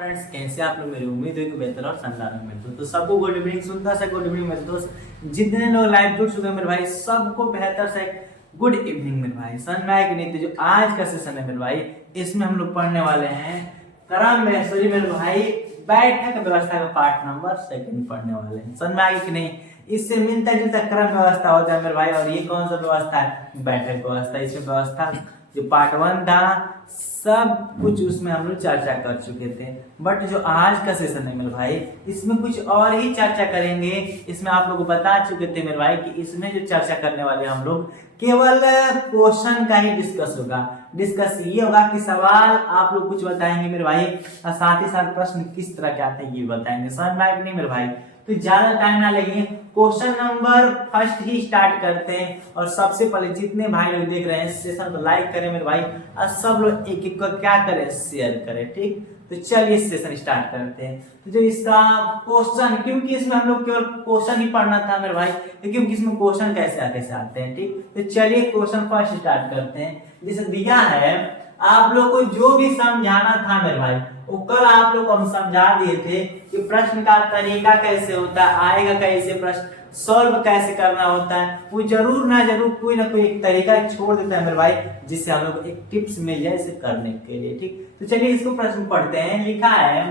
Friends, कैसे आप लोग? मेरी उम्मीद है कि बेहतर और शानदार होंगे। तो सबको गुड इवनिंग, सुनता से गुड इवनिंग मेरे दोस्त। जितने लोग लाइव जुड़ चुके हैं मेरे भाई, सबको बेहतर से गुड इवनिंग मेरे भाई। समझ आए कि नहीं? तो जो आज का सेशन है मेरे भाई, इसमें हम लोग पढ़ने वाले हैं क्रम में सॉरी मेरे भाई बैठक व्यवस्था का पार्ट नंबर 2 पढ़ने वाले हैं। समझ में आएगी कि नहीं? इससे मिलता जुलता क्रम व्यवस्था होता है मेरे भाई। और ये कौन सा व्यवस्था है? बैठक व्यवस्था। इसमें व्यवस्था जो पार्ट 1 था सब कुछ उसमें हम लोग चर्चा कर चुके थे। बट जो आज का सेशन है मेरे भाई, इसमें कुछ और ही चर्चा करेंगे। इसमें आप लोग को बता चुके थे मेरे भाई कि इसमें जो चर्चा करने वाले हम लोग केवल क्वेश्चन का ही डिस्कस होगा। डिस्कस ये होगा कि सवाल आप लोग कुछ बताएंगे मेरे भाई, और साथ ही साथ प्रश्न किस तरह के आते हैं ये बताएंगे। समझ में आया कि नहीं मेरे भाई? तो ज्यादा टाइम ना लगे, क्वेश्चन नंबर फर्स्ट ही स्टार्ट करते हैं। और सबसे पहले जितने भाई लोग देख रहे हैं सेशन को लाइक करें मेरे भाई, और सब लोग एक एक को क्या करें, शेयर करें। ठीक, तो चलिए सेशन स्टार्ट करते हैं। तो जो इसका क्वेश्चन, क्योंकि इसमें हम लोग केवल क्वेश्चन ही पढ़ना था मेरे भाई, क्योंकि इसमें क्वेश्चन कैसे आते हैं। ठीक, तो चलिए क्वेश्चन फर्स्ट स्टार्ट करते हैं। जैसे दिया है, आप लोग को जो भी समझाना था मेरे भाई, वो कल आप लोग को हम समझा दिए थे कि प्रश्न का तरीका कैसे होता है, आएगा कैसे प्रश्न, सॉल्व कैसे करना होता है। वो जरूर ना जरूर कोई ना कोई एक तरीका छोड़ देता है मेरे भाई, जिससे हम लोग एक टिप्स मिल जाए इसे करने के लिए। ठीक, तो चलिए इसको प्रश्न पढ़ते हैं। लिखा है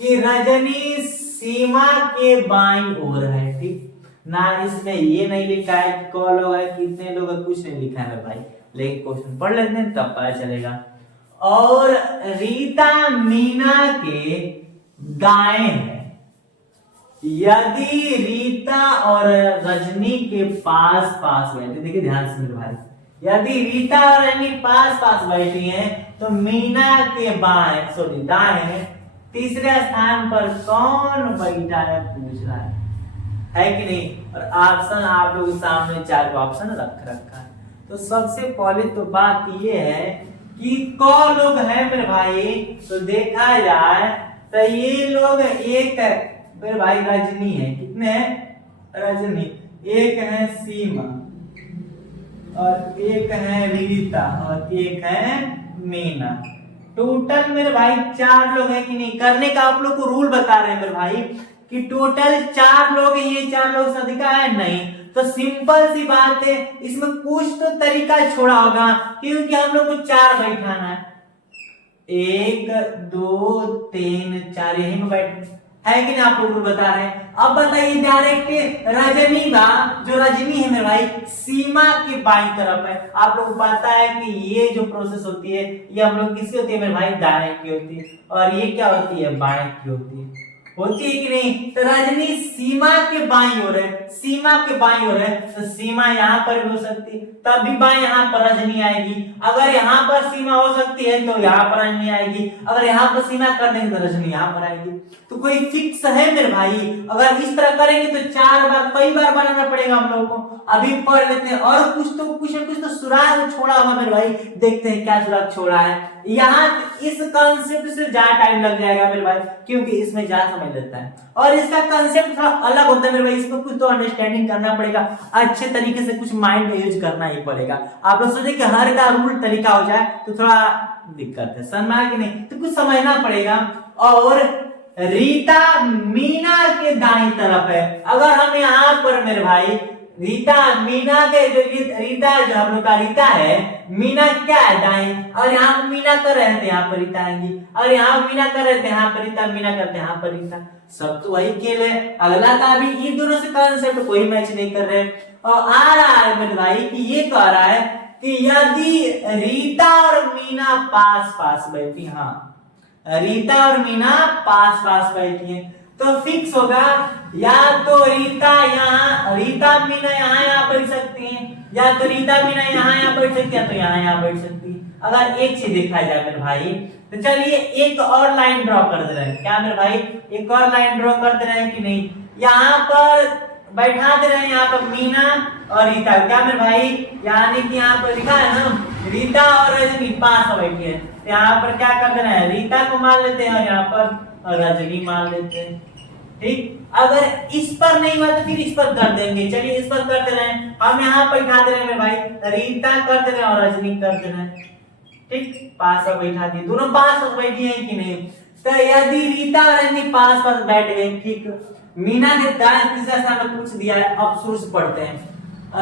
कि रजनी सीमा के बाईं ओर है। ठीक ना, इसमें ये नहीं लिखा है कि कौन लोग है, कितने लोग है, कुछ नहीं लिखा है मेरे भाई। लेकिन क्वेश्चन पढ़ लेते हैं तब पता चलेगा। और रीता मीना के दाएं है। यदि रीता और रजनी के पास पास बैठे, देखिए ध्यान से मेरे भाई, यदि रीता और रजनी पास पास बैठी हैं तो मीना के दाएं तीसरे स्थान पर कौन बैठा है पूछ रहा है कि नहीं? और ऑप्शन आप लोग सामने 4 ऑप्शन रखा है। तो सबसे पहले तो बात ये है कि कौन लोग हैं मेरे भाई, तो देखा जाए तो ये लोग एक मेरे भाई रजनी है। कितने हैं? रजनी, एक है सीमा, और एक है रीता, और एक है मीना। टोटल मेरे भाई 4 लोग हैं कि नहीं? करने का आप लोग को रूल बता रहे हैं मेरे भाई कि टोटल 4 लोग, ये 4 लोग से अधिक है नहीं। तो सिंपल सी बात है, इसमें कुछ तो तरीका छोड़ा होगा, क्योंकि हम लोग को 4 बैठाना है। 1 2 3 4 यही में बैठ है कि नहीं? आप लोग बता रहे हैं। अब बताइए डायरेक्ट रजनी बा, जो रजनी है मेरे भाई सीमा के बाईं तरफ है। आप लोग को पता है कि ये जो प्रोसेस होती है ये हम लोग किसकी होती है मेरे भाई? दाएं की होती है। और ये क्या होती है? बाएं की होती है कि नहीं? तो रजनी सीमा के बाईं ओर है, सीमा के बाईं ओर है, तो सीमा यहाँ पर भी हो सकती है, तब भी बाएं यहाँ पर रजनी आएगी। अगर यहाँ पर सीमा हो सकती है तो यहाँ पर रजनी आएगी। अगर यहाँ पर सीमा कर देंगे तो रजनी यहाँ पर आएगी। तो कोई फिक्स है मेरे भाई? अगर इस तरह करेंगे तो 4 बार, कई बार बनाना पड़ेगा हम लोगों को। अभी पढ़ लेते हैं, और कुछ न कुछ तो सुराग छोड़ा होगा मेरे भाई। देखते हैं क्या सुराग छोड़ा है। यहाँ इस कॉन्सेप्ट से ज्यादा टाइम लग जाएगा मेरे भाई, क्योंकि इसमें ज्यादा समय लगता है। और इसका कॉन्सेप्ट थोड़ा अलग होता है मेरे भाई, इसको कुछ तो अंडरस्टैंडिंग करना पड़ेगा, अच्छे तरीके से कुछ माइंड का यूज करना ही पड़ेगा। आप लोग सोचे कि हर का रूल तरीका हो जाए तो थोड़ा दिक्कत है, समझ में कि नहीं? तो कुछ समझना पड़ेगा। और रीता मीना के दाईं तरफ है। अगर हम यहाँ पर मेरे भाई रीता मीना के जो रीता जो हम लोग का रीता है, मीना क्या है? दाएं। और यहाँ मीना कर रहे हैं यहाँ पर रीता आएंगी, और यहाँ मीना कर रहे थे यहाँ पर रीता, मीना करते यहाँ पर रीता। सब तो वही खेल है। अगला का भी इन दोनों से कॉन्सेप्ट कोई मैच नहीं कर रहे। और आ रहा है मेरे भाई कि ये कह रहा है कि यदि रीता और मीना पास पास बैठी, हाँ रीता और मीना पास पास बैठी है, तो फिक्स होगा या तो रीता मीना यहाँ बैठ सकती है, या तो रीता मीना यहाँ बैठ सकती है, तो यहाँ बैठ सकती है। अगर एक चीज देखा जाए मेरे भाई, तो चलिए एक और लाइन ड्रॉ कर दे रहे हैं। क्या मेरे भाई? एक और लाइन ड्रॉ कर दे रहे हैं कि नहीं? यहाँ पर बैठा दे रहे हैं, यहाँ पर मीना और रीता। क्या मेरे भाई? यानी कि यहाँ पर लिखा है ना रीता और रजनी पास बैठी है, यहाँ पर क्या कर देना है? रीता को मान लेते हैं और यहाँ पर रजनी मान लेते हैं। ठीक, अगर इस पर नहीं हुआ तो फिर इस पर कर देंगे। चलिए इस पर कर दे रहे हैं, हम यहाँ पर बैठा दे रहे हैं मेरे भाई, रीता कर दे रहे हैं और रजनी कर दे रहे हैं। ठीक, पास बैठा दिए, दोनों पास बैठी है कि नहीं? तो यदि रीता और रजनी पास पास बैठ गए, ठीक, मीना के दाएं तीसरा स्थान पर पूछ दिया है, अब शुरू से पढ़ते हैं।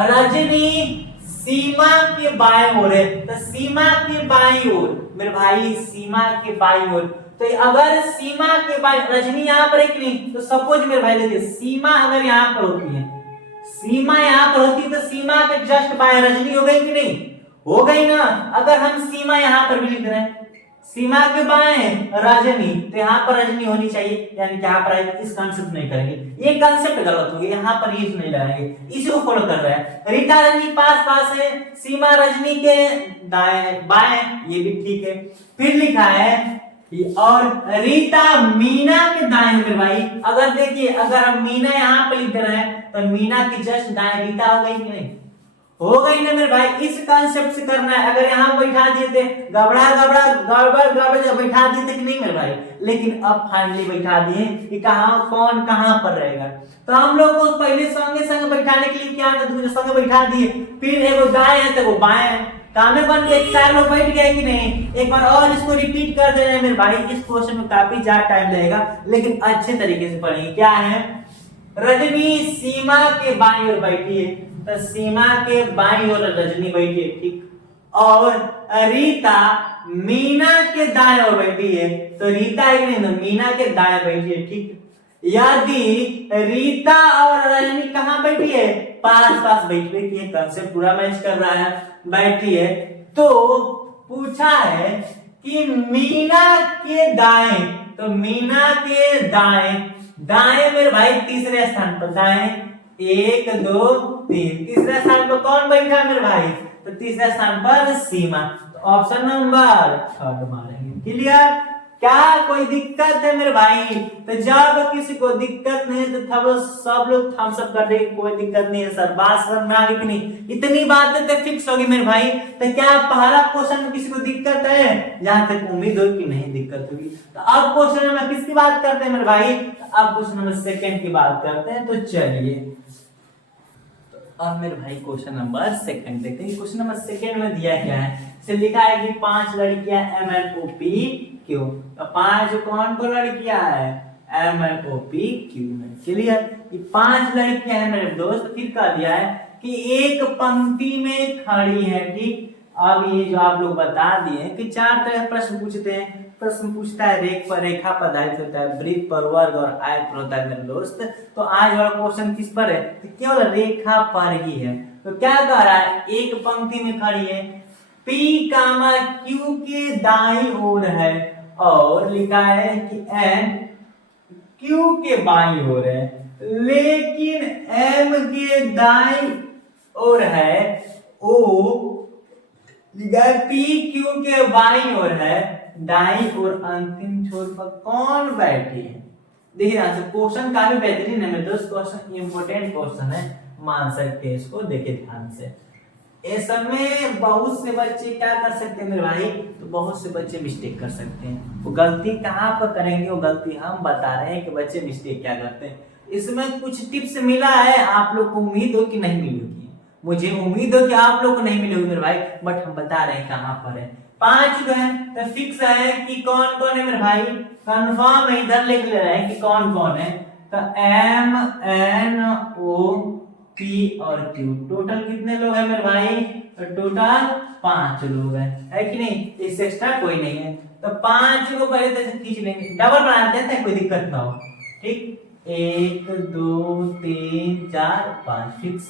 रजनी सीमा के बाएं ओर है, तो सीमा के बाईं ओर मेरे भाई, सीमा के बाईं ओर, तो अगर सीमा के बाईं, रजनी यहाँ पर है कि नहीं, तो सपोज मेरे भाई देखिए सीमा अगर यहाँ पर होती है, सीमा यहाँ पर होती तो सीमा के जस्ट बाएं रजनी हो गई कि नहीं, हो गई ना। अगर हम सीमा यहाँ पर भी लिख रहे हैं, सीमा के बाएं रजनी, तो यहाँ पर रजनी होनी चाहिए, यानी कि यहाँ पर इस कॉन्सेप्ट नहीं करेंगे, ये कॉन्सेप्ट गलत हो गया, यहाँ पर ये नहीं लगाएंगे, इसी को फॉलो कर रहे हैं। रीता रजनी पास पास है, सीमा रजनी के दाएं बाएं, ये भी ठीक है। फिर लिखा है और रीता मीना के दाएं मेरे भाई, अगर देखिए अगर हम मीना यहाँ पे लिख रहे हैं तो मीना की जस्ट दाएं रीता हो गई कि नहीं, हो गई ना मेरे भाई। इस कॉन्सेप्ट से करना है, अगर यहाँ बैठा दिए थे गड़बड़ बैठा दिए थे कि नहीं मेरे भाई, लेकिन अब फाइनली बैठा दिए कि कहाँ कौन कहाँ पर रहेगा। तो हम लोग को पहले संगे संग बैठाने के लिए क्या संगे बैठा दिए, फिर एगो दाएं है तो एगो बाएं है, काम में बन गया, चार लोग बैठ गए कि नहीं। एक बार और इसको रिपीट कर देना है मेरे भाई, इस क्वेश्चन में काफी ज्यादा टाइम लगेगा लेकिन अच्छे तरीके से पढ़ेंगे। क्या है, रजनी सीमा के बाईं ओर बैठी है, तो सीमा के बाईं ओर रजनी बैठी है, ठीक, और रीता मीना के दाएं ओर बैठी है, तो रीता एक नहीं तो मीना के दाएं बैठी है, ठीक। यदि रीता और रजनी कहाँ बैठी है, पास पास बैठी है, ये कंसेप्ट पूरा मैच कर रहा है, बैठी है, तो पूछा है कि मीना के दाएं, तो मीना के दाएं, दाएं मेरे भाई तीसरे स्थान पर, दाएं 1 2 3, तीसरे स्थान पर कौन बैठा है मेरे भाई, तो तीसरे स्थान पर सीमा, तो ऑप्शन नंबर 3 मारेंगे। क्लियर, क्या कोई दिक्कत है मेरे भाई, तो जब किसी को दिक्कत नहीं है तो सब लोग थम्स अप कर देंगे, कोई दिक्कत नहीं है सर, बात समझ में आ गई कि नहीं, इतनी बातें तो फिक्स होगी मेरे भाई। तो क्या पहला क्वेश्चन में किसी को दिक्कत है, जहां तक उम्मीद हो कि नहीं दिक्कत होगी। तो अब क्वेश्चन नंबर किसकी बात करते हैं मेरे भाई, अब क्वेश्चन नंबर सेकंड की बात करते हैं। तो चलिए अब मेरे भाई क्वेश्चन नंबर सेकंड देखते हैं। क्वेश्चन नंबर सेकंड में दिया क्या है, इसे लिखा है कि 5 लड़कियां MNOP क्यू, तो 5 कौन को लड़कियां है, MNOP क्यू में। क्लियर, ये 5 लड़कियां हैं मेरे दोस्त। फिर कह दिया है कि एक पंक्ति में खड़ी है, ठीक। अब ये जो आप लोग बता दिए कि 4 तरह प्रश्न पूछते हैं, प्रश्न पूछता है रेख पर, रेखा पर आधारित होता है, वृत्त पर, वर्ग और आयत पर होता है मेरे दोस्त। तो आज वाला क्वेश्चन किस पर है, तो केवल रेखा पर ही है। तो क्या कह रहा है, एक पंक्ति में खड़ी है, P, Q के दाईं ओर है, और लिखा है कि N Q के बाईं ओर है, लेकिन M के दाईं ओर है, O लिखा है P Q के बाईं ओर है, दाईं ओर अंतिम छोर पर कौन बैठी है। देखिए क्वेश्चन काफी बेहतरीन है मेरे दोस्त, क्वेश्चन इंपोर्टेंट क्वेश्चन है, मान सकते हैं इसको, देखिए ध्यान से। इस समय बहुत से बच्चे क्या कर सकते हैं मेरे भाई, तो बहुत से बच्चे मिस्टेक कर सकते हैं। वो गलती कहाँ पर करेंगे, वो गलती हम बता रहे हैं कि बच्चे मिस्टेक क्या करते हैं। इसमें कुछ टिप्स मिला है, आप लोग को उम्मीद हो कि नहीं मिली होगी, मुझे उम्मीद हो कि आप लोग को नहीं मिली होगी मेरे भाई, बट हम बता रहे हैं कहाँ पर है। 5 जो है तो फिक्स है कि कौन कौन है मेरे भाई, कंफर्म है, इधर लिख ले रहे हैं कि कौन कौन है। तो MNOP और Q, टोटल कितने लोग हैं मेरे भाई, तो टोटल 5 लोग हैं, है कि नहीं, इससे एक्स्ट्रा कोई नहीं है। तो 5 को पहले तो खींच लेंगे, डबल बना देते हैं, कोई दिक्कत ना हो, ठीक। 1 2 3 4 5 फिक्स,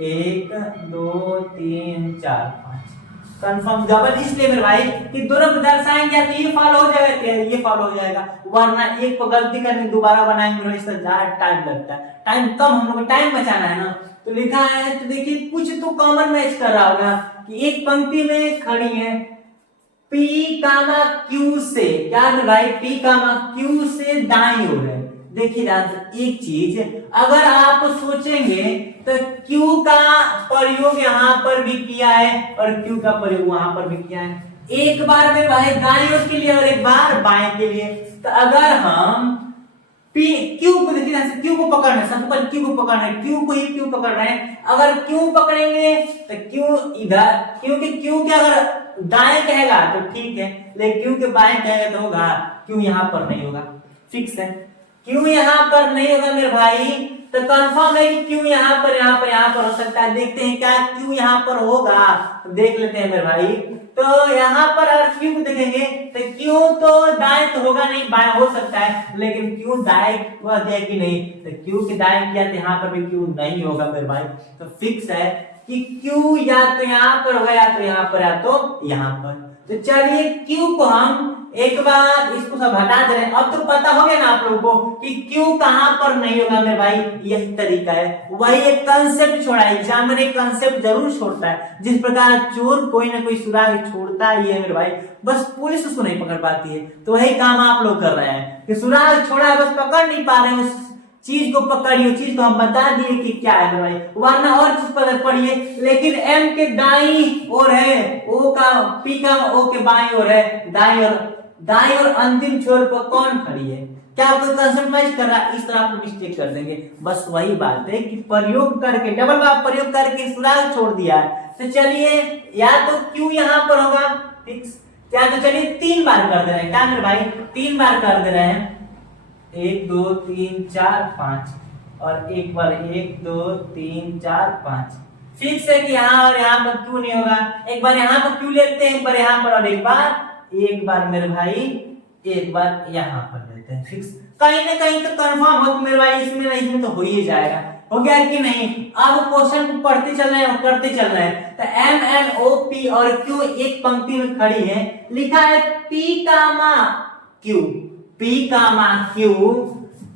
1 2 3 4 5 कंफर्म। डबल इसलिए मेरे भाई कि दोनों को दर्शाएंगे तो ये फॉलो हो जाएगा, ये फॉलो हो जाएगा, वरना एक को गलती करनी दोबारा बनाएंगे इससे ज्यादा टाइम लगता है, टाइम कम, हम लोग को टाइम बचाना है ना। तो लिखा है, तो देखिए कुछ तो कॉमन मैच कर रहा होगा कि एक पंक्ति में खड़ी है, P, Q से, क्या है भाई, P, Q से दाईं ओर है। देखिए एक चीज, अगर आप सोचेंगे तो Q का प्रयोग यहाँ पर भी किया है और Q का प्रयोग वहां पर भी किया है, एक बार में भाई दाईं ओर के लिए और एक बार बाएं के लिए। तो अगर हम Q को देखिए, Q को पकड़ना है, सबसे पहले Q को पकड़ना है, Q को ही Q पकड़ रहे हैं। अगर Q पकड़ेंगे तो Q इधर, क्योंकि Q के अगर दाएं कहेगा तो ठीक है, लेकिन Q के बाएं कहेगा तो होगा क्यों यहाँ पर नहीं होगा? फिक्स है, क्यों यहाँ पर नहीं होगा मेरे भाई? तो कंफर्म है कि क्यों यहाँ पर हो सकता है। देखते हैं क्या क्यों यहाँ पर होगा, तो देख लेते हैं मेरे भाई। तो यहाँ पर अगर क्यों देखेंगे तो क्यों तो दाएं तो होगा नहीं, बाएं हो सकता है, लेकिन क्यों दाएं हुआ दिया कि नहीं, तो क्यों के दाएं किया तो यहाँ पर भी क्यों नहीं होगा मेरे भाई। तो फिक्स है कि क्यों या तो यहाँ पर होगा या तो यहाँ पर या तो यहाँ पर। तो चलिए क्यों को हम एक बार इसको सब हटा दे रहे हैं। अब तो पता हो गया ना आप लोगों को कि क्यों कहां पर नहीं होगा मेरे भाई, यही तरीका है। वही एक कंसेप्ट छोड़ा है, एग्जाम में एक कंसेप्ट जरूर छोड़ता है। जिस प्रकार चोर कोई ना कोई सुराग छोड़ता ही है मेरे भाई, बस पुलिस उसको नहीं पकड़ पाती है। तो वही काम आप लोग कर रहे हैं कि सुराग छोड़ा है, बस पकड़ नहीं पा रहे हैं उस चीज को। पकड़िए, चीज को हम बता दिए कि क्या है भाई, वरना और चीज पर पढ़िए। लेकिन एम के दाई ओर है, ओ का पी का ओ के बाई ओर है, दाई और अंतिम छोर पर कौन खड़ी है? क्या आपको कंसेप्ट मैच कर रहा है? इस तरह आप मिस्टेक कर देंगे। बस वही बात है कि प्रयोग करके, डबल बार प्रयोग करके सुराग छोड़ दिया है। तो चलिए या तो क्यों यहाँ पर होगा फिक्स, या तो चलिए 3 बार कर दे रहे हैं। क्या मेरे भाई 3 बार कर दे रहे हैं, 1 2 3 4 5 और एक बार 1 2 3 4 5। फिक्स है कि यहाँ और यहाँ पर क्यों नहीं होगा। एक बार यहाँ पर क्यों लेते हैं, एक बार यहाँ पर और एक बार मेरे भाई एक बार यहाँ पर लेते हैं। फिक्स, कहीं ना कहीं तो कंफर्म हो मेरे भाई, इसमें तो हो ही जाएगा। हो गया कि नहीं? अब क्वेश्चन को पढ़ते चल रहे हैं और करते चल रहे हैं। तो एम एन ओ पी और क्यू एक पंक्ति में खड़ी है, लिखा है पी कामा क्यू, पी कामा क्यू,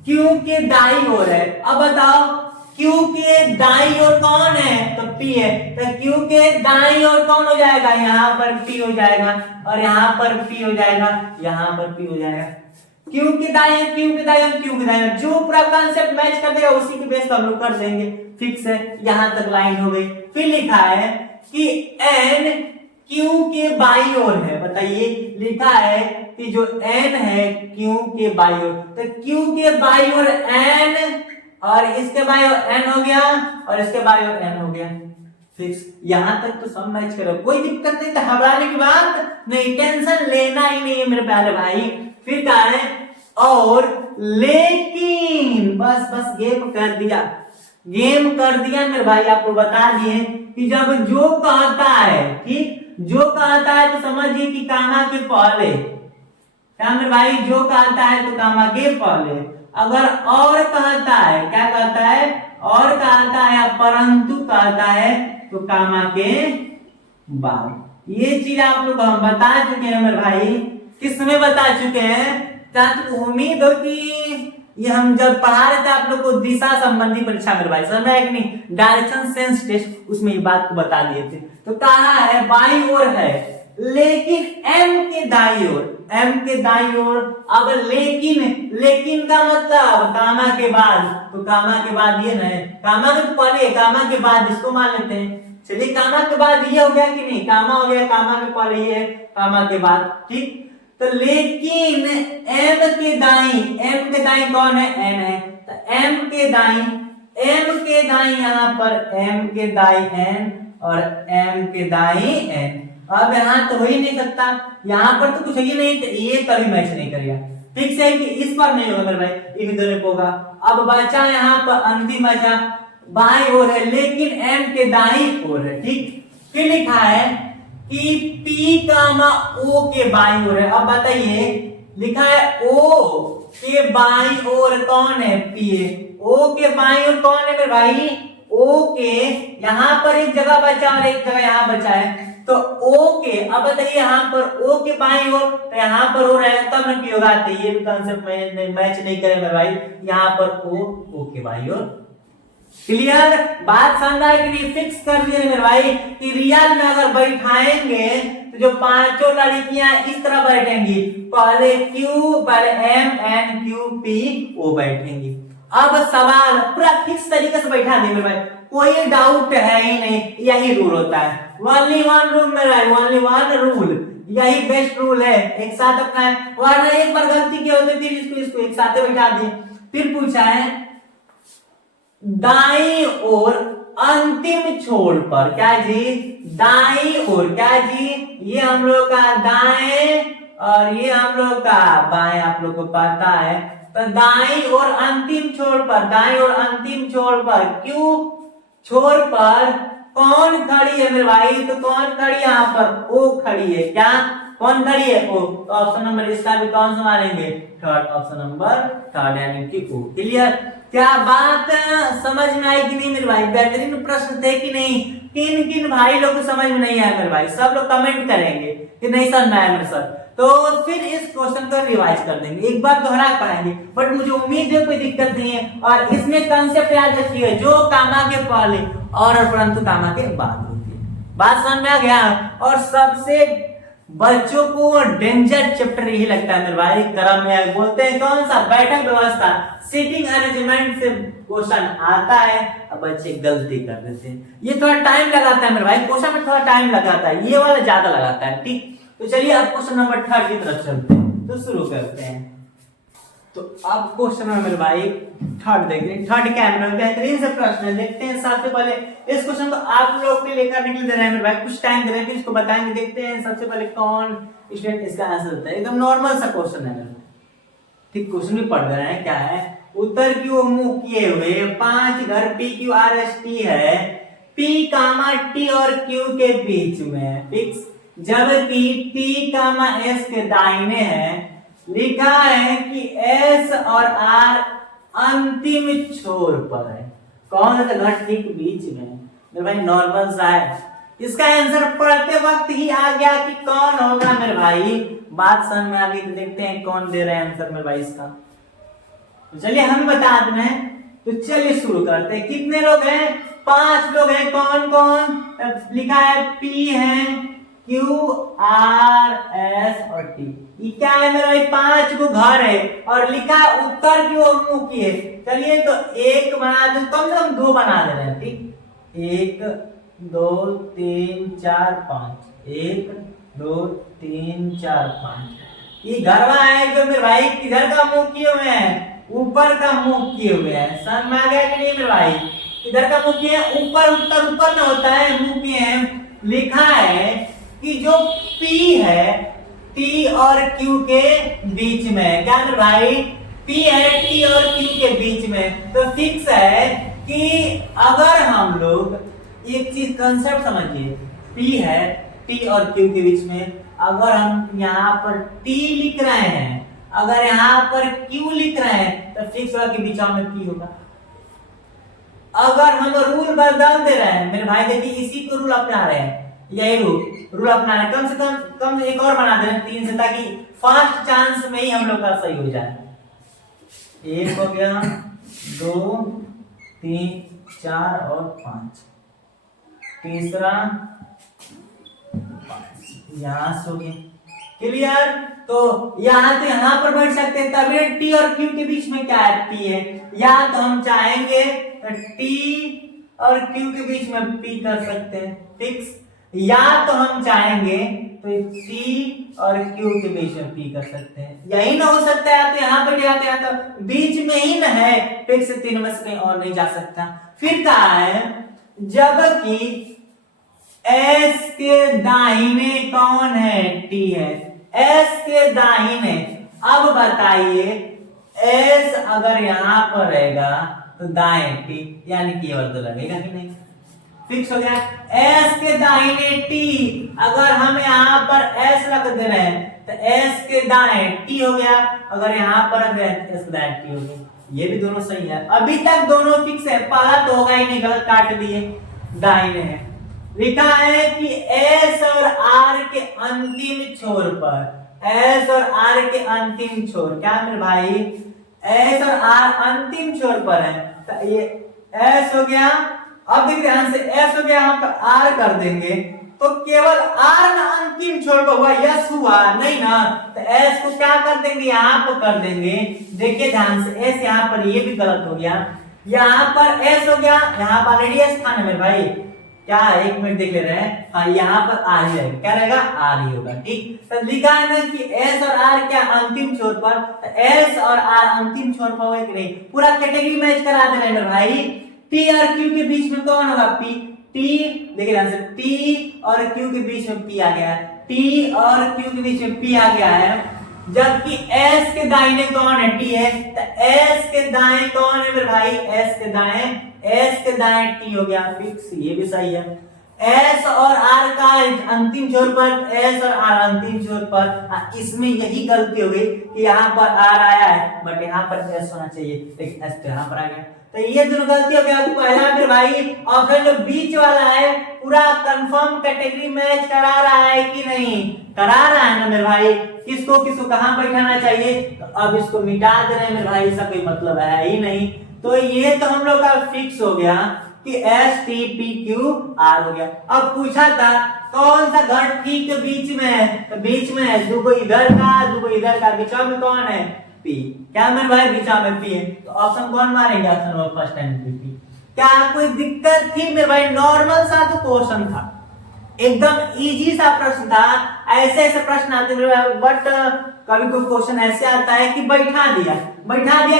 क्यू के दाई ओर है। अब बताओ क्यू के दाई ओर कौन है? तो पी है। तो क्यू के दाई ओर कौन हो जाएगा? यहाँ पर पी हो जाएगा और यहाँ पर पी हो जाएगा, यहाँ पर पी हो जाएगा। क्यू के दाई, क्यू के दाई और क्यू के दाई, जो पूरा कांसेप्ट मैच कर देगा उसी के बेस पर हम लोग कर देंगे। फिक्स है, यहाँ तक लाइन हो गई। फिर लिखा है कि एन क्यू के बाई ओर है। बताइए, लिखा है कि जो एन है क्यू के बाई ओर, तो क्यू के बाई ओर एन और इसके बाई ओर एन हो गया और इसके बाई ओर एन हो गया। फिक्स, यहां तक तो सब मैच करो, कोई दिक्कत नहीं, तो घबराने की बात नहीं, टेंशन लेना ही नहीं है मेरे प्यारे भाई। फिर क्या है, और लेकिन बस गेम कर दिया मेरे भाई। आपको बता दिए कि जब जो कहता है, ठीक, जो कहता है तो समझिए कि कामा के पहले, क्या मेरे भाई, जो कहता है तो कामा के पहले। अगर और कहता है, क्या कहता है, और कहता है, परंतु कहता है तो कामा के बाद। ये चीज आप लोग हम बता चुके हैं मेरे भाई, किस समय बता चुके हैं। तो उम्मीद हो कि ये हम जब पढ़ा रहे थे आप लोग को दिशा संबंधी परीक्षा मेरे भाई, समझ है कि नहीं, डायरेक्शन सेंस टेस्ट, उसमें ये बात को बता दिए थे। तो कहा है बाई ओर है, लेकिन एम के दाई ओर, एम के दाई ओर। अब लेकिन का मतलब कामा के बाद, तो कामा के बाद ये ना है, कामा के पहले, कामा के बाद, इसको मान लेते हैं। चलिए कामा के बाद ये हो गया कि नहीं, कामा हो गया, कामा के पहले ये है, कामा के बाद, ठीक। तो लेकिन एम के दाई कौन है? एन है। तो एम के दाई यहाँ पर एम के दाई एन और एम के दाई एन। अब यहाँ तो हो ही नहीं सकता, यहाँ पर तो कुछ ही नहीं, तो ये कभी मैच नहीं करेगा। ठीक है कि इस पर नहीं होगा मेरे भाई, इन दोनों को होगा। अब बचा यहाँ पर अंतिम बचा बाई ओर है, लेकिन एम के दाई ओर है, ठीक। फिर लिखा है कि पी कामा ओ के बाई ओर है। अब बताइए, लिखा है ओ के बाई ओर कौन है? पी है। ओ के बाई ओर कौन है मेरे भाई? ओ के, यहाँ पर एक जगह बचा और एक जगह यहाँ बचा है, तो ओ के। अब बताइए यहाँ पर ओ के बाई ओर, तो यहाँ पर ओ रहेगा तब ना पी होगा। तो ये भी कांसेप्ट मैच नहीं करे मेरे भाई, यहाँ पर ओ के बाई ओर। क्लियर बात, शानदार कि नहीं? फिक्स कर दिए मेरे भाई कि रियल में अगर बैठाएंगे तो जो पांचों लड़कियां इस तरह बैठेंगी, पहले M N Q P O बैठेंगी। अब सवाल पूरा फिक्स तरीके से बैठा दिए मेरे भाई, कोई डाउट है ही नहीं। यही रूल होता है, ओनली वन रूल मेरा, ओनली वन रूल, यही बेस्ट रूल है। एक साथ अपना है, वरना एक बार गलती की होती थी, इसको एक साथ बैठा दिए। फिर पूछा है दाई ओर अंतिम छोर पर, क्या जी? दाई ओर, क्या जी? ये हम लोग का दाएं और ये हम लोग का बाएं आप लोग को पता है। तो दाईं और अंतिम छोर पर, दाईं और अंतिम छोर पर क्यू छोर पर कौन खड़ी है मेरे भाई? तो कौन खड़ी है यहाँ पर? ओ खड़ी है। क्या कौन खड़ी है? ओ। तो ऑप्शन नंबर इसका भी कौन सा मारेंगे? थर्ड, ऑप्शन नंबर थर्ड यानी कि ओ। क्लियर? क्या बात समझ में आई कि नहीं मेरे भाई? बेहतरीन प्रश्न थे कि नहीं? किन किन भाई लोग को समझ में नहीं आया मेरे भाई? सब लोग कमेंट करेंगे कि नहीं समझ में आया मेरे सर। तो फिर इस क्वेश्चन को रिवाइज कर देंगे, एक बार दोहरा पढ़ाएंगे, बट मुझे उम्मीद है कोई दिक्कत नहीं है। और इसमें कंसेप्ट याद रखिए, जो कामा के पहले और परंतु कामा के बाद होती है। बात समझ में आ गया? और सबसे बच्चों को डेंजर चैप्टर यही लगता है मेरे भाई, क्रम में बोलते हैं कौन सा? बैठक व्यवस्था, सीटिंग अरेंजमेंट से क्वेश्चन आता है, अब बच्चे गलती कर देते हैं। ये थोड़ा टाइम लगाता है मेरे भाई, क्वेश्चन में थोड़ा टाइम लगाता है, ये वाला ज्यादा लगाता है। ठीक, तो चलिए अब क्वेश्चन नंबर 3 की तरफ चलते हैं, तो शुरू करते हैं। तो अब क्वेश्चन में मेरे भाई 3 देखते हैं। 3 क्या है? बेहतरीन से प्रश्न है, देखते हैं। सबसे पहले इस क्वेश्चन को आप लोग के लिए करने के लिए दे रहे हैं मेरे भाई, कुछ टाइम दे रहे हैं, फिर इसको बताएंगे। देखते हैं सबसे पहले कौन स्टूडेंट इसका आंसर देता है। एकदम नॉर्मल सा क्वेश्चन है, ठीक, क्वेश्चन भी पढ़ रहे हैं। क्या है? उत्तर की ओर मुंह किए हुए 5 घर P Q R S T है, पी कामा टी और क्यू के बीच में फिक्स, जबकि टी कामा एस के दाहिने है। लिखा है कि एस और आर अंतिम छोर पर है। कौन सा घर ठीक बीच में? मेरे भाई नॉर्मल सा है, इसका आंसर पढ़ते वक्त ही आ गया कि कौन होगा मेरे भाई। बात समझ में आ गई, तो देखते हैं कौन दे रहे हैं आंसर मेरे भाई इसका। तो चलिए हम बता दें हैं, तो चलिए शुरू करते हैं। कितने लोग हैं? 5 लोग हैं। कौन कौन? लिखा है पी है, क्यू आर एस और टी। ये क्या है मेरे भाई? 5 को घर है और लिखा है उत्तर की ओर मुंह किए। चलिए तो एक बना दो, कम से कम 2 बना दे रहे हैं। ठीक, 1 2 3 4 5, 1 2 3 4 5। ये घरवा है जो मेरे भाई किधर का मुंह किए हुए हैं? ऊपर का मुंह किए हुए हैं। समझ में आ गया कि नहीं मेरे भाई? इधर का मुंह किए ऊपर, उत्तर ऊपर में होता है, मुंह किए हैं। लिखा है कि जो P है T और Q के बीच में, क्या मेरे भाई? P है T और Q के बीच में, तो फिक्स है कि अगर हम लोग एक चीज कंसेप्ट समझिए, P है T और Q के बीच में, अगर हम यहाँ पर T लिख रहे हैं, अगर यहाँ पर Q लिख रहे हैं, तो फिक्स होगा कि बीच में P होगा। अगर हम रूल बदल दे रहे हैं मेरे भाई, देखिए इसी को रूल अपना रहे हैं, यही रूल अपना रहे हैं। कम से कम एक और बना दे रहे हैं 3 से, ताकि फर्स्ट चांस में ही हम लोग का सही हो जाए। 1 हो गया, 2 3 4 और 5, तीसरा 5 यहाँ से हो गया। क्लियर? तो यहाँ पर बैठ सकते हैं, तभी टी और क्यू के बीच में क्या है? पी है। या तो हम चाहेंगे टी और क्यू के बीच में पी कर सकते हैं, फिक्स। या तो हम चाहेंगे तो टी और क्यू के बीच में पी कर सकते हैं। यही ना हो सकता है, तो यहाँ पर या तो बीच में ही ना है, फिक्स। 3 में से कहीं और नहीं जा सकता। फिर कहा है जबकि एस के दाहिने कौन है? टी है। एस के दाहिने, अब बताइए एस अगर यहां पर रहेगा तो दाएं टी, यानी कि ये तो लगेगा कि नहीं? फिक्स हो गया। एस के दाहिने टी, अगर हम यहाँ पर एस रख दे रहे हैं तो एस के दाएं टी हो गया, अगर यहाँ पर रख रहे हैं एस के दाएं टी हो गया। ये भी दोनों सही है, अभी तक दोनों फिक्स है। पहला तो होगा ही नहीं, गलत काट दिए, दाहिने है। लिखा है कि एस और आर के अंतिम छोर पर, एस और आर के अंतिम छोर, क्या मेरे भाई? एस और आर अंतिम छोर पर है, तो ये एस हो गया। अब देखिए ध्यान से, एस हो गया, यहाँ पर आर कर देंगे तो केवल आर ना अंतिम छोर पर हुआ, यस हुआ नहीं ना, तो एस को क्या कर देंगे? यहाँ पर कर देंगे। देखिए ध्यान से, एस यहाँ पर, ये भी गलत हो गया। यहाँ पर एस हो गया, यहाँ पर ऑलरेडी एस था ना मेरे भाई, क्या 1 मिनट देख ले रहे हैं। हाँ, यहाँ पर आर ही रहेगा, क्या रहेगा? आर ही होगा। ठीक, तो लिखा है ना कि एस और आर क्या अंतिम छोर पर, तो एस और आर अंतिम छोर पर हुए कि नहीं? पूरा कैटेगरी मैच करा दे रहे हैं भाई। टी और क्यू के बीच में कौन होगा? पी। टी, देखिए ध्यान से, टी और क्यू के बीच में पी आ गया है, T और Q के बीच में P आ गया है, जबकि S के दाहिने कौन है? T है, तो S के दाएं कौन है मेरे भाई? S के दाएं T हो गया फिक्स, ये भी सही है। S और R का अंतिम छोर पर, S और R अंतिम छोर पर, इसमें यही गलती हो गई कि यहाँ पर R आया है बट यहाँ पर S होना चाहिए, लेकिन S तो यहाँ पर आ गया, तो ये दोनों गलती हो गया। पहला मेरे भाई ऑप्शन जो बीच वाला है पूरा कंफर्म कैटेगरी मैच करा रहा है कि नहीं? करा रहा है ना मेरे भाई। किसको किसको कहाँ बैठाना चाहिए, तो अब इसको मिटा दे रहे हैं मेरे भाई, इसका कोई मतलब है ही नहीं। तो ये तो हम लोग का फिक्स हो गया कि S T P Q R हो गया। अब पूछा था कौन सा घर ठीक बीच में है, तो बीच में है, दो इधर का, बीचा में कौन है? P। क्या मेरे भाई बीचा में P है, तो ऑप्शन कौन मारेंगे? Option number first and P। क्या कोई दिक्कत थी मेरे भाई? नॉर्मल सा तो क्वेश्चन था, एकदम इजी सा प्रश्न था। ऐसे प्रश्न आते मेरे भाई, बट कभी कोई क्वेश्चन ऐसे आता है कि बैठा दिया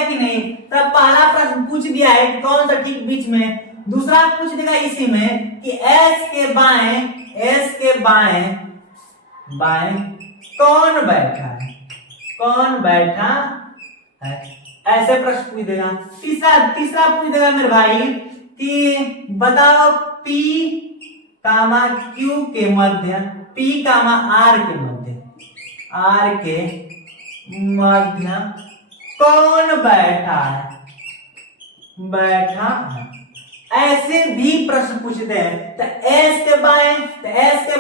कि नहीं, तब पहला प्रश्न पूछ दिया है कौन सा ठीक बीच में, दूसरा पूछ देगा इसी में कि S के बाएं कौन बैठा है, ऐसे प्रश्न पूछ देगा। तीसरा पूछ देगा मेरे भाई कि बताओ P कामा Q के मध्य, P कामा R के मध्य कौन बैठा है, ऐसे भी प्रश्न पूछते हैं। तो S के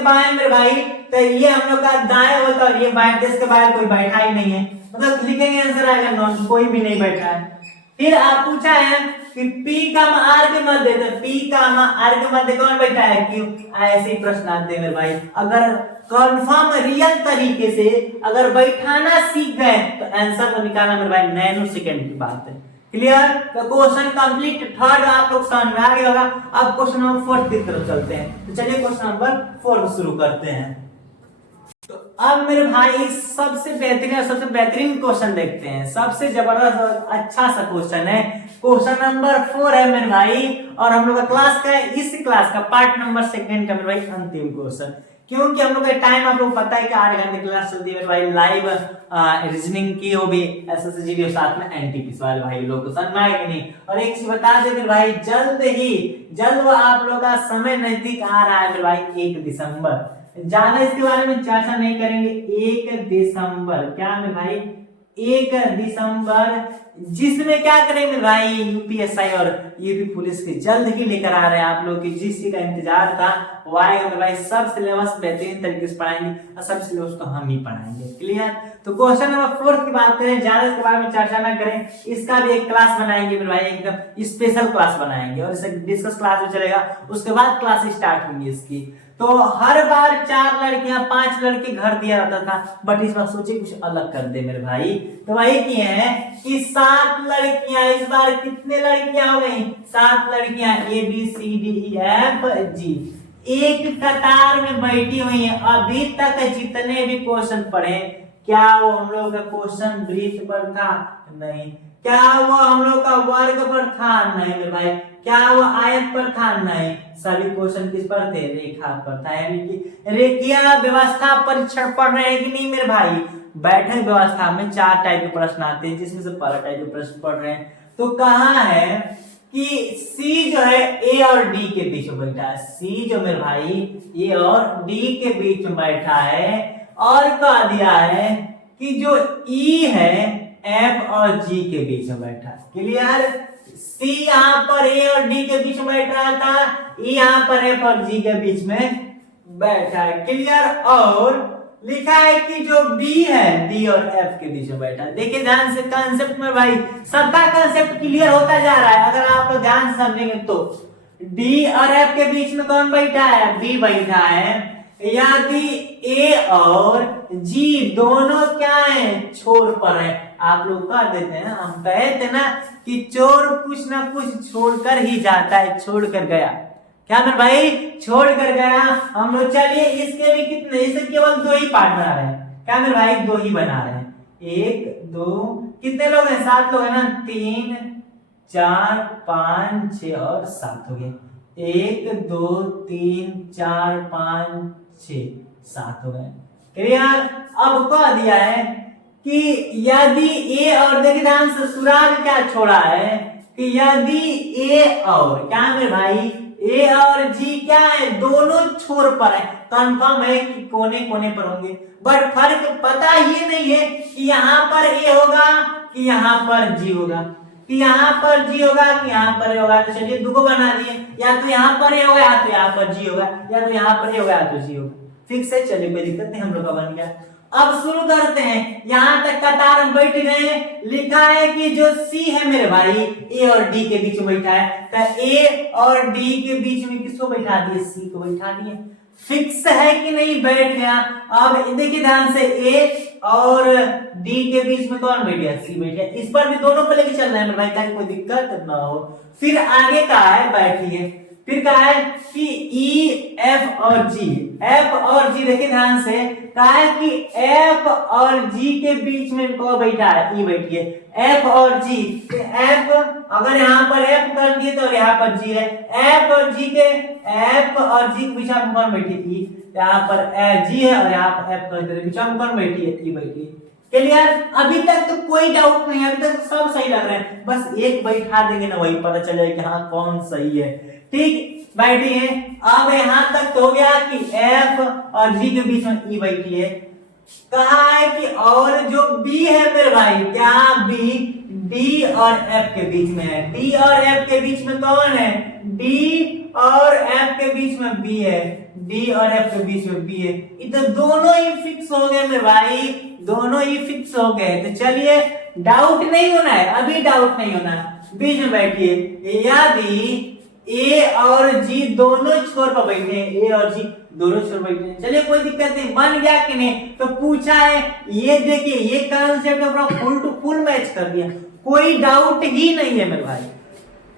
बाएं मेरे भाई, तो ये हम लोग का दाएं होता है और ये बाएं, देश के बाएं कोई बैठा ही नहीं है, मतलब लिखेंगे आंसर आएगा नॉन, कोई भी नहीं बैठा है। फिर आप पूछा है कि P कामा R के मध्य, तो P कामा R के मध्य कौन बैठा है? Q। ऐसे ही प्रश्न आते हैं मेरे भाई। अगर कंफर्म रियल तरीके से अगर बैठाना सीख गए तो आंसर को निकालना मेरे भाई नैनो सेकंड की बात है। क्लियर? तो क्वेश्चन कंप्लीट थर्ड आप लोग समझ में आ गया होगा। अब क्वेश्चन नंबर 4 की तरफ चलते हैं, तो चलिए क्वेश्चन नंबर 4 शुरू करते हैं। तो अब मेरे भाई सबसे बेहतरीन क्वेश्चन देखते हैं, सबसे जबरदस्त और अच्छा सा क्वेश्चन है। क्वेश्चन नंबर 4 है मेरे भाई, और हम लोग का क्लास का है, इस क्लास का पार्ट नंबर 2 का मेरे भाई अंतिम क्वेश्चन। क्योंकि हम लोग का टाइम आप लोग पता है कि 8 घंटे क्लास चलती है भाई, लाइव रीजनिंग की हो भी, एसएससी जीडी और साथ में एनटीपी सवाल भाई लोग को समझ में आए कि नहीं। और एक चीज बता देते भाई, जल्द आप लोग का समय नजदीक आ रहा है मेरे भाई, 1 दिसंबर। ज्यादा इसके बारे में चर्चा नहीं करेंगे। 1 दिसंबर, क्या मेरे भाई? 1 दिसंबर, जिसमें क्या करेंगे भाई, यूपीएसआई और यूपी पुलिस की जल्द ही लेकर आ रहे हैं आप लोग की, जिस चीज का इंतजार था वो आएगा मेरे भाई। सब सिलेबस बेहतरीन तरीके से पढ़ाएंगे और सब सिलेबस को हम ही पढ़ाएंगे। क्लियर? तो क्वेश्चन नंबर 4 की बात करें, ज्यादा इसके बारे में चर्चा ना करें, इसका भी एक क्लास बनाएंगे मेरे भाई, एकदम स्पेशल क्लास बनाएंगे और इसे डिस्कस क्लास में चलेगा, उसके बाद क्लास स्टार्ट होंगी इसकी। तो हर बार 4 लड़कियां 5 लड़के घर दिया जाता था, बट इस बार सोचे कुछ अलग कर दे मेरे भाई, तो वही किए हैं कि 7 लड़कियां, इस बार कितने लड़कियां हो गई? 7 लड़कियां, ABCDEFG एक कतार में बैठी हुई हैं। अभी तक जितने भी क्वेश्चन पढ़े, क्या वो हम लोग का क्वेश्चन वृत्त पर था? नहीं। क्या वो हम लोग का वर्ग पर था? नहीं मेरे भाई। क्या वो आयत पर था? नहीं। सभी क्वेश्चन किस पर थे? रेखा पर था, यानी कि रेखीय व्यवस्था परीक्षण पढ़ रहे हैं कि नहीं मेरे भाई? बैठक व्यवस्था में 4 टाइप के प्रश्न आते हैं, जिसमें से पहला टाइप के प्रश्न पढ़ रहे हैं। तो कहाँ है कि C जो है A और D के बीच में बैठा है, C जो मेरे भाई A और D के बीच में बैठा है, और कह दिया है कि जो E है F और G के बीच में बैठा है। क्लियर? C यहाँ पर A और D के बीच में बैठ रहा था, E यहाँ पर F और G के बीच में बैठा है। क्लियर? और लिखा है कि जो B है D और F के बीच में बैठा है। देखिए ध्यान से कंसेप्ट में भाई, सबका कंसेप्ट क्लियर होता जा रहा है अगर आप ध्यान से समझेंगे तो। D और F के बीच में कौन बैठा है? B बैठा है। यदि A और G दोनों क्या है? छोर पर है। आप लोग कह देते हैं, हम कहे थे ना कि चोर कुछ ना कुछ छोड़कर ही जाता है, छोड़कर गया। क्या मेरे भाई? छोड़ कर गया। हम लोग चलिए इसके भी कितने, इसे केवल 2 ही पार्ट बना रहे हैं। क्या मेरे भाई? 2 ही बना रहे हैं। 1 2 कितने लोग हैं? 7 लोग हैं ना। 3 4 5 6 और 7 हो गए। 1 2 3 4 5 6 7 हो गए। क्लियर। अब कह दिया है कि यदि ए और, देखिए ध्यान से, सुराग क्या छोड़ा है कि यदि ए और, क्या मेरे भाई, ए और जी क्या है, दोनों छोर पर है। कंफर्म है कि कोने कोने पर होंगे, बट फर्क पता ये नहीं है कि यहाँ पर ए होगा कि यहाँ पर जी होगा, कि यहाँ पर जी होगा कि यहाँ पर होगा। तो चलिए दुगो बना दिए, या तो यहाँ पर ए होगा या तो यहाँ पर जी होगा, या तो यहाँ पर ए होगा या तो जी होगा। फिक्स है, चलिए कोई दिक्कत नहीं, हम लोग का बन गया। अब शुरू करते हैं। यहां तक कतार हम बैठ गए। लिखा है कि जो सी है मेरे भाई, ए और डी के बीच में बैठा है, तो ए और डी के बीच में किसको बैठा दिए, सी को बैठा दिए। फिक्स है कि नहीं, बैठ गया। अब देखिए ध्यान से, ए और डी के बीच में कौन बैठ गया, सी बैठ गया। इस पर भी दोनों को लेके चल रहे हैं मेरे भाई, ताकि कोई दिक्कत ना हो। फिर आगे का है, बैठिए। फिर कहा है कि ई, एफ और जी, एफ और जी, देखिए ध्यान से, कहा है कि एफ और जी के बीच में कौन बैठा है, ई बैठी है। एफ और जी, एफ अगर यहाँ पर एफ कर दिए तो यहाँ पर जी है। एफ और जी के, एफ और जी के बीच में कौन बैठी है, ई। यहाँ पर जी है और यहाँ पर एफ कर दिए, बीच में कौन बैठी है, ई बैठी है। क्लियर। अभी तक तो कोई डाउट नहीं है, अभी तक सब सही लग रहे हैं। बस एक बैठा देंगे ना, वही पता चलेगा कि हाँ कौन सही है। ठीक, बैठी है। अब यहां तक तो हो गया कि एफ और जी के बीच में ई बैठी है। कहा है कि और जो बी है मेरे भाई, क्या बी, डी और एफ के बीच में है। डी और एफ के बीच में कौन है, डी और एफ के बीच में बी है। डी और एफ के बीच में बी है। तो दोनों ही फिक्स हो गए मेरे भाई, दोनों ही फिक्स हो गए। तो चलिए, डाउट नहीं होना है, अभी डाउट नहीं होना है। बीच में बैठिए। यदि ए और जी दोनों छोर पर बैठे हैं, ए और जी दोनों छोर बैठे हैं, चलिए कोई दिक्कत नहीं, बन गया कि नहीं। तो पूछा है, ये देखिए, ये कॉन्सेप्ट अपना फुल टू फुल मैच कर दिया, कोई डाउट ही नहीं है मेरे भाई,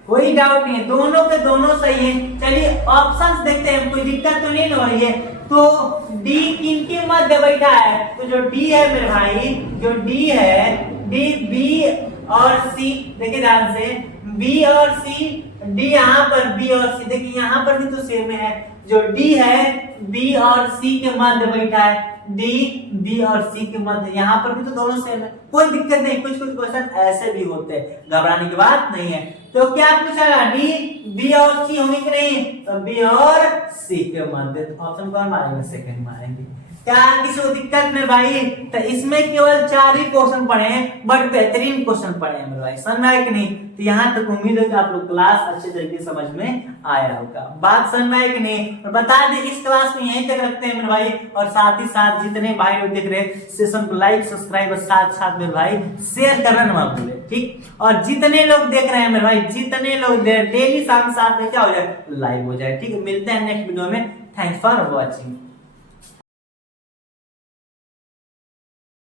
कोई डाउट नहीं है, दोनों के दोनों सही है। चलिए ऑप्शंस देखते हैं, कोई दिक्कत तो नहीं हो रही है। तो डी किनके मध्य बैठा है, तो जो डी है मेरे भाई, जो डी है, डी, बी और सी, देखिए ध्यान से, बी और सी, डी यहाँ पर, बी और सी, देखिए यहाँ पर भी तो सेम है। जो डी है, बी और सी के मध्य बैठा है, डी, बी और सी के मध्य, यहाँ पर भी तो दोनों सेम है, कोई दिक्कत नहीं। कुछ कुछ क्वेश्चन ऐसे भी होते हैं, घबराने की बात नहीं है। तो क्या पूछा, डी, बी और सी होंगे कि नहीं, तो बी और सी के मध्य, तो ऑप्शन कौन मारेंगे, सेकंड मारेंगे। क्या किसी को दिक्कत में भाई, तो इसमें केवल 4 ही क्वेश्चन पढ़े हैं, बट बेहतरीन क्वेश्चन पढ़े हैं मेरे भाई, समझ में आया कि नहीं। तो यहाँ तक उम्मीद है कि आप लोग क्लास अच्छे तरीके से समझ में आया होगा, बात समझ में आया कि नहीं। और बता दें, इस क्लास में यहीं तक रखते हैं मेरे भाई, और साथ ही साथ जितने भाई लोग देख रहे हैं सेशन को लाइक, सब्सक्राइब और साथ साथ मेरे भाई शेयर करना ना भूले, ठीक। और जितने लोग देख रहे हैं मेरे भाई, जितने लोग डेली शाम 7 में क्या हो जाए, लाइव हो जाए, ठीक। मिलते हैं नेक्स्ट वीडियो में। Thanks for watching.